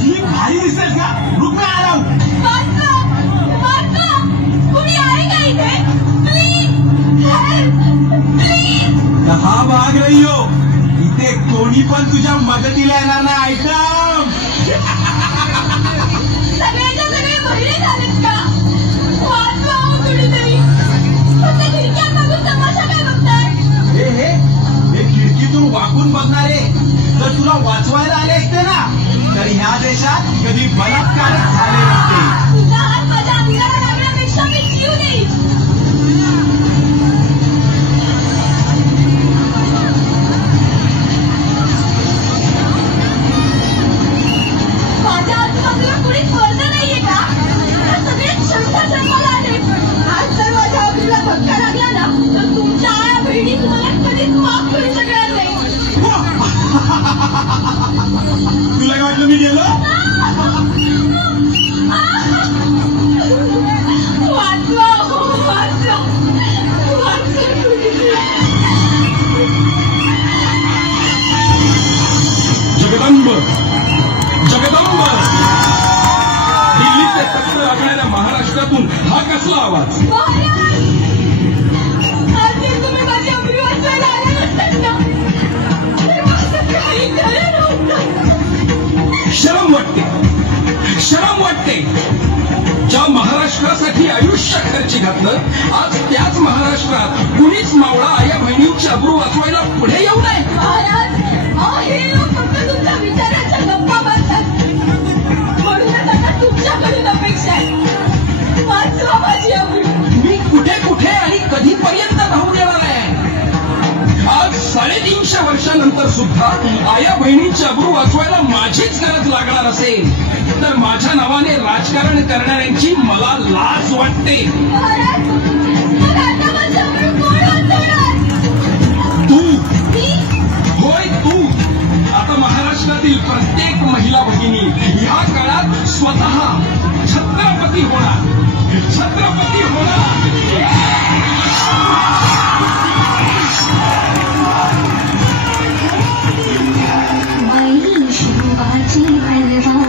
ही भारी दिसतेस का? रुक्मे आला. कुणी आहे का इथे? Please help, please. हा भाग नाही हो, इथे कोणी पण तुझ्या मदतीला येणार नाही. ऐकम सगळ्याच्या सगळे बहिणी झालेत का? वाचवा हो कुणीतरी. फक्त खिडक्यात बघून तमाशा काय बघताय? हे खिडकीतून वाकून बघणारे जर तुला वाचवायला आले असते ना, तर ह्या देशात कधी बलात्कारच झाले नसते. तुझा हात माझ्या अंगाला लागण्यापेक्षा मी जीव देईन. माझ्या आजूबाजूला कुणीच वर्ग नाहीये का? सगळे शंका जन्माला आले. आज जर माझ्या अवतीला धक्का लागला ना, तर तुमच्या आया बहिणी तुम्हाला कधीच माफ करू शकणार नाही. तुला काय वाटलं मी गेलो? वाचवा हो, वाचवा. जगदंब जगदंब. दिल्लीचे तख्त लागणाऱ्या महाराष्ट्रातून हा कसला आवाज? आज जर तुम्ही माझी अब्रू वाचवायला आले नसतात ना, तर माझं काही खरं नव्हतं. शरम वाटते, शरम वाटते. ज्या महाराष्ट्रासाठी आयुष्य खर्ची घातलं, आज त्याच महाराष्ट्रात कुणीच मावळा आया बहिणींची अब्रू वाचवायला पुढे येऊ नये. महाराज, हे लोक फक्त तुमच्या विचारांच्या गप्पा मारतात. म्हणूनच आता तुमच्याकडून अपेक्षा आहे. वाचवा माझी अब्रू. मी कुठे कुठे आणि कधीपर्यंत धावून येणार आहे? आज 350 वर्षानंतर सुद्धा आया बहिणींची अब्रू वाचवायला माझीच गरज लागणार असेल, तर माझ्या नावाने राजकारण करणाऱ्यांची मला लाज वाटते. महाराज, मग आता माझी अब्रू कोण वाचवणार? तू, मी? होय तू. आता महाराष्ट्रातील प्रत्येक महिला भगिनी ह्या काळात स्वतः छत्रपती होणार, छत्रपती होणार. शिवाजी बलवान